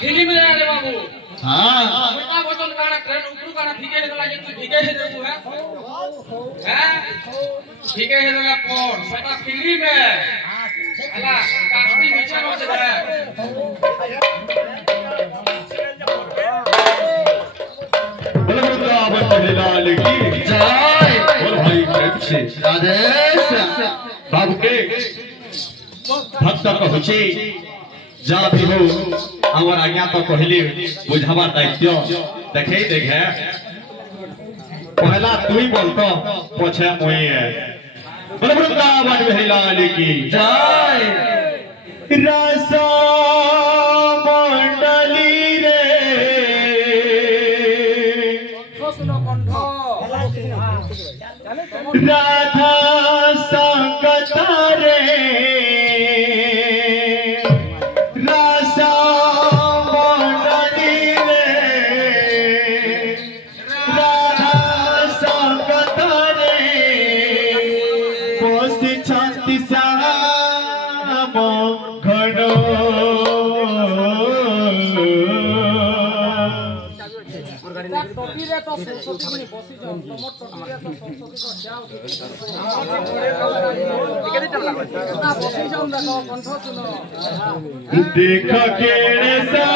film में रे बाबू हां बेटा बचन काना ट्रेन ऊपर काना ठीके हे गला जे तू ठीके हे देबू है हैं ठीके हे गला कोन सता फिल्म में हला कास्टिंग नीचे हो जाए बलवंत लाल की जय बोल भाई प्रेम से आदेश बाबू के भक्त कहूची जा भी हो हमार आज्ञा तो कहली बुझावा दायित्व देखे देखे पहला तू ही बोलतो पछे मोई है बलवृंदावन लाल की जय रसा मंडली रे राधा संगत रे रासा मंडली रे राधा संगत रे पोसी छाती श्याम घनो टोपी रे तो सरस्वती ने बसी जाओ तमर टोपी रे तो सरस्वती को जाओ टिकट चला ना बसी जाओ ना कंठ सुनो देख केड़े सा